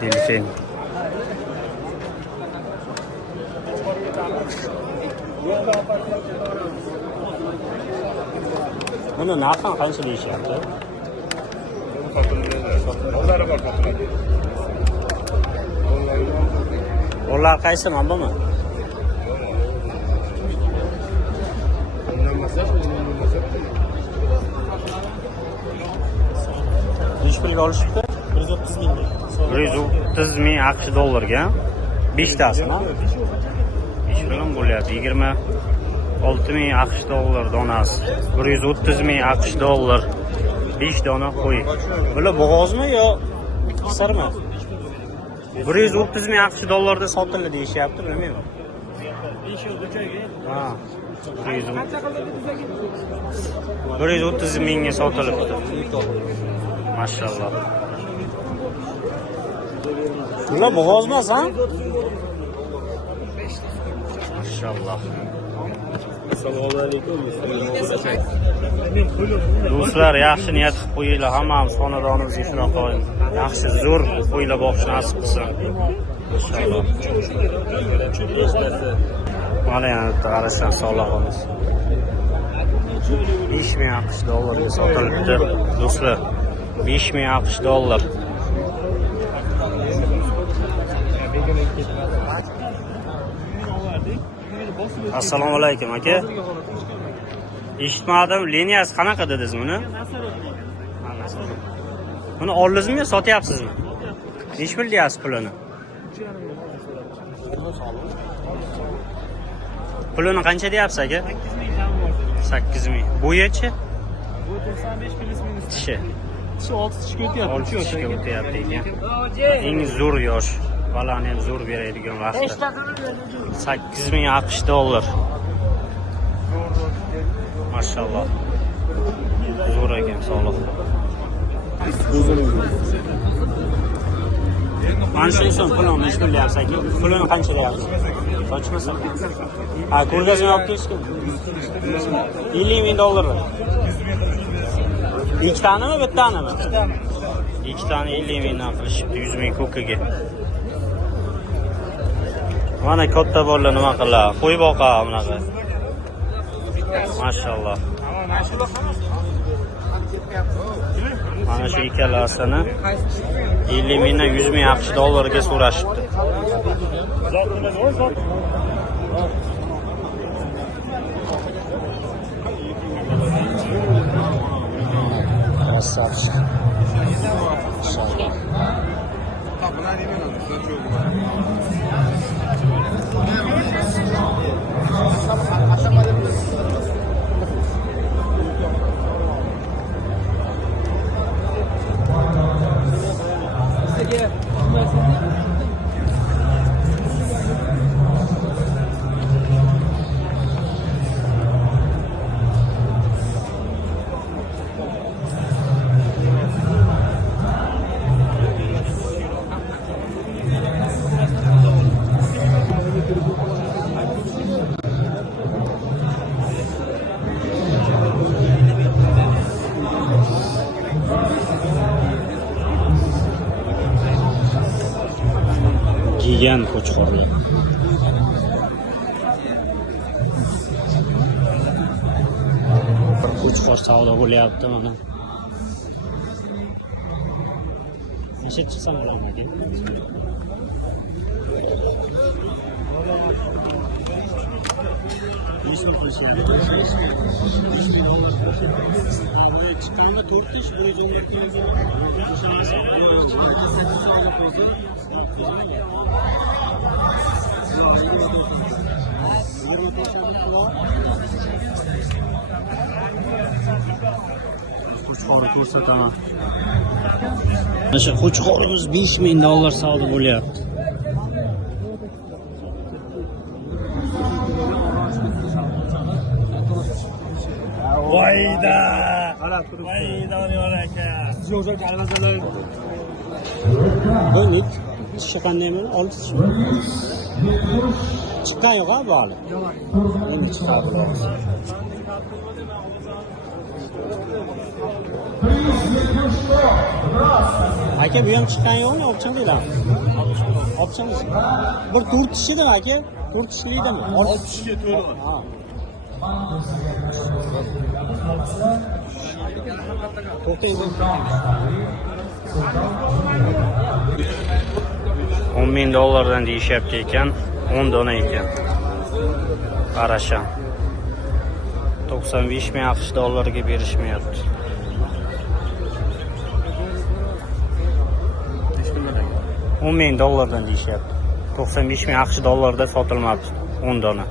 Delfin. Buni narxi qancha deyishyapti? Ular qaysi mana bumi? Necha pulga olishibdi? 130 ming. 130 ming AQSh dollarga 5 tasimi? 5 bilan bo'lyapti. 26 ming AQSh dollar donasi. 130 ming AQSh dollar 5 dona qo'y. Bular bo'g'ozmi yo qisarmi? 130 ming AQSh dollarda sotiladi deyishyapti, bilmayman. Ha. 130 mingga sotilibdi. Mashallah. Bular bo'g'ozmas, ha? Mashallah. Assalomu alaykum. Do'stlar, yaxshi niyat qilib qo'yinglar. Hammamiz xonadonimizga shunaqa yaxshi zo'r qo'ylar boqish nasib qilsin. Mashallah. Mana yana qarashdan sog'lig'imiz. 5 ming AQSh dollarga sotilibdi. Do'stlar, 5 ming AQSh dollar. Assalomu alaykum aka. Eshitmadim, liniyasi qanaqa dedingiz buni? Buni oldingizmi yo sotyapsizmi? Necha pul deyapsiz pulini? Pulini qancha deyapsiz aka? 8 ming. Bo'yichi? Bu 95 plyus-minus tishi. Tishi 6 tishga o'tyapti. 6 tishga o'tyapti ekan. Eng zo'r yosh. Balani ham zo'r beradigan vaqtda. 8 ming AQSh dollar. Mashallah. Zo'r ekan sog'liq. Mana shu inson pulini necha pul deyapsiz aka? Pulini qancha deyapsiz? Sochmasa. Ha, ko'rgazma olib kelishgan. 50 ming dollar. Ikkitanimi, bittanimi? Ikkitani 50 mingdan qilishibdi, 100 ming ko'kaga. Mana katta bolalar nima qiladi? Qo'y boqadi bunaqa. Mashallah. Mana shu ikkalasini 50 mingdan 100 ming AQSh dollarga so'rashibdi. Красавчик. Gigan qo'chqorlar. Qo'chqor savdo bo'lyapti mana. Necha chiqsam bo'ladi ekan? Chiqqanda 4 ish bo'yicha qo'chqorni ko'rsataman. Mana shu qo'chqorimiz 5 ming dollar savdo bo'lyapti. Vayda. Qarab turibdi. Vayda Doniyor aka. O'sha kalmasalar. Bu tishi qanday mana? 6 tishi. Chiqqan yo'q bu hali. Endi chiqadi. Aka bu ham chiqqan yo'qmi? Opcham deylarmi? Opcham. Bir 4 tishida aka. 4 tishliydimi? 6 tishga to'liq. Ha. 10.000 dollardan deyishyapti ekan, 10 dona ekan. Qarasha. 95.000 AQSh dollariga berishmayapti. 10.000 dollardan deyishyapti. 95.000 AQSh dollarida sotilmabdi 10 dona.